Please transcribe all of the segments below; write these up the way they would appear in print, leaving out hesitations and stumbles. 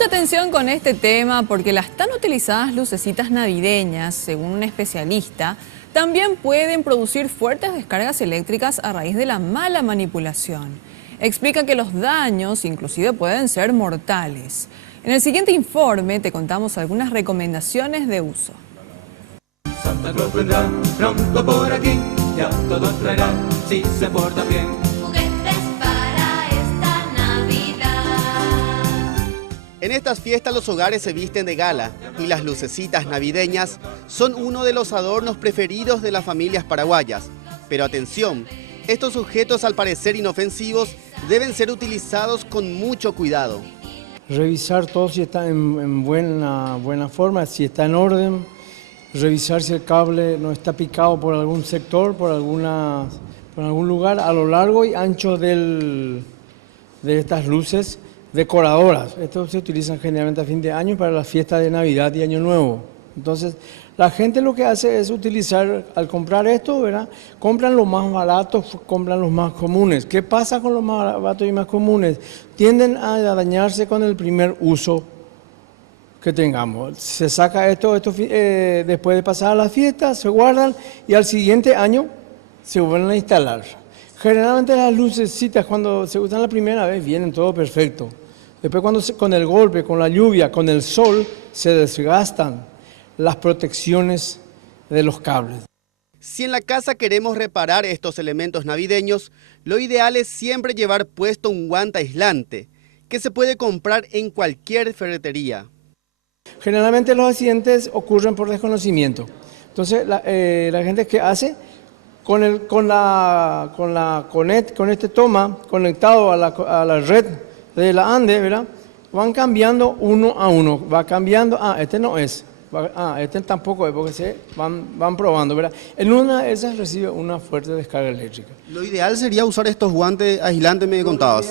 Mucha atención con este tema porque las tan utilizadas lucecitas navideñas, según un especialista, también pueden producir fuertes descargas eléctricas a raíz de la mala manipulación. Explica que los daños inclusive pueden ser mortales. En el siguiente informe te contamos algunas recomendaciones de uso. Santa Claus vendrá pronto por aquí, ya todo traerá, si se porta bien. Juguetes para esta Navidad. En estas fiestas los hogares se visten de gala y las lucecitas navideñas son uno de los adornos preferidos de las familias paraguayas. Pero atención, estos objetos al parecer inofensivos deben ser utilizados con mucho cuidado. Revisar todo si está en buena forma, si está en orden. Revisar si el cable no está picado por algún sector, por algún lugar a lo largo y ancho de estas luces decoradoras. Estos se utilizan generalmente a fin de año para las fiestas de Navidad y Año Nuevo. Entonces, la gente lo que hace es utilizar, al comprar esto, ¿verdad? Compran los más baratos, compran los más comunes. ¿Qué pasa con los más baratos y más comunes? Tienden a dañarse con el primer uso que tengamos. Se saca esto después de pasar las fiestas, se guardan y al siguiente año se vuelven a instalar. Generalmente las lucecitas cuando se usan la primera vez vienen todo perfecto. Después con el golpe, con la lluvia, con el sol, se desgastan las protecciones de los cables. Si en la casa queremos reparar estos elementos navideños, lo ideal es siempre llevar puesto un guante aislante, que se puede comprar en cualquier ferretería. Generalmente los accidentes ocurren por desconocimiento. Entonces la gente que hace con este toma conectado a la red de la ANDE, ¿verdad? Van cambiando uno a uno, va cambiando, este no es, este tampoco es, porque van probando, ¿verdad? En una de esas recibe una fuerte descarga eléctrica. Lo ideal sería usar estos guantes aislantes, me contabas.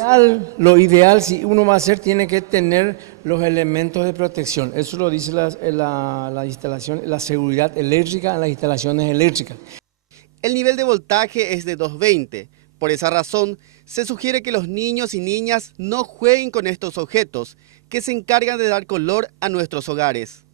Lo ideal, si uno va a hacer, tiene que tener los elementos de protección. Eso lo dice la instalación, la seguridad eléctrica en las instalaciones eléctricas. El nivel de voltaje es de 220. Por esa razón, se sugiere que los niños y niñas no jueguen con estos objetos, que se encargan de dar color a nuestros hogares.